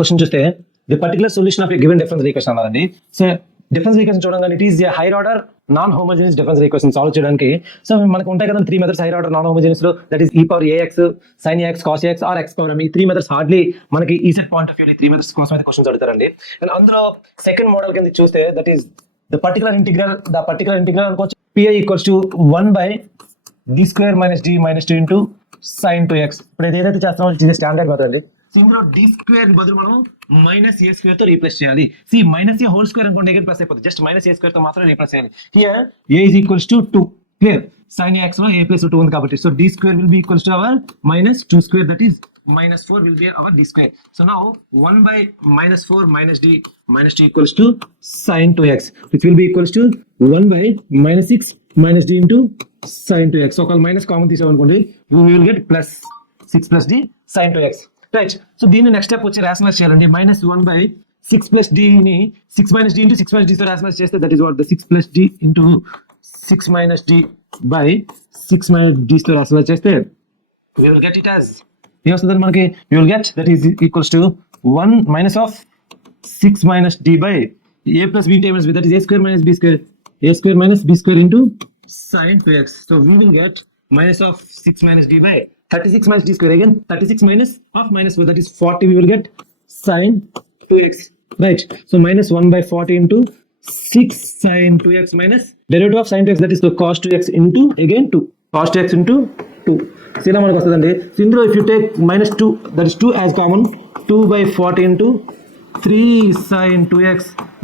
క్వశ్చన్ చూస్తే the particular solution of a given differential equation అన్నారండి. So differential equation చూడంగానే it is a higher order non homogeneous differential equation solve చేయడానికి. So మనకు ఉంటాయి కదా 3 methods higher order non homogeneous లో, that is e power ax, sin ax, cos ax or x power. ఈ 3 methods hardly మనకి ఈ set point of view 3 methods కోసం అయితే క్వశ్చన్స్ అడుగుతారండి. అండ్ అందులో సెకండ్ మోడల్ కింద చూస్తే that is the particular integral అనుకోవచ్చు. pi equals to 1 by d square minus d minus 2 into sin 2x. ఇప్పుడు ఏదైతే చేస్తామో ఇది స్టాండర్డ్ మెథడ్ అండి. ఇందులో d స్క్వేర్ బదులు మనం మైనస్ a స్క్వేర్ తో రీప్లేస్ చేయాలి. మైనస్ a హోల్ స్క్వేర్ అనుకోండి అగైన్ ప్లస్ అయిపోతుంది. జస్ట్ మైనస్ a స్క్వేర్ తో మాత్రం రీప్లేస్ చేయాలి. Here a is equals to 2. Clear? sin ax లో a plus 2 ఉంది కాబట్టి so d square will be equals to our minus 2 square, that is minus 4 will be our d square. So now 1 by minus 4 minus d minus 2 equals to sin 2x, which will be equals to 1 by minus 6 minus d into sin 2x. So call minus common తీసామనుకోండి we will get plus 6 plus d sin 2x. Right. So దీన్ని next step వచ్చి రాషనలైజ్ చేయాలండి. మైనస్ 1 బై 6 plus d ని 6 minus d into 6 minus d తో రాషనలైజ్ చేస్తే that is what the 6 plus d into 6 minus d by 6 minus d తో రాషనలైజ్ చేస్తే we will get it as ఏమొస్తుందండి మనకి, we will get that is equals to 1 minus of 6 minus d by a plus b minus b, that is a square minus b square, a square minus b square into sin 2x. So we will get minus of 6 minus d by 36 minus d square, again 36 minus of minus 4, that is 40. We will get sin 2x, right? So minus 1 by 40 into 6 sin 2x minus derivative of sin 2x, that is the cos 2x into again 2 cos 2x into 2. సో ఇలా మనకు వస్తుందండి. సో ఇందులో if you take minus 2, that is 2 as common, 2 by 40 into 3 sin 2x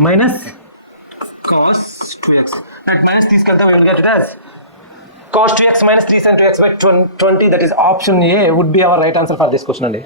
minus cos 2x. At minus తీసుకెళ్తే we will get it as cos 2x minus 3 sin 2x by 20. That is option A would be our right answer for this question అండి.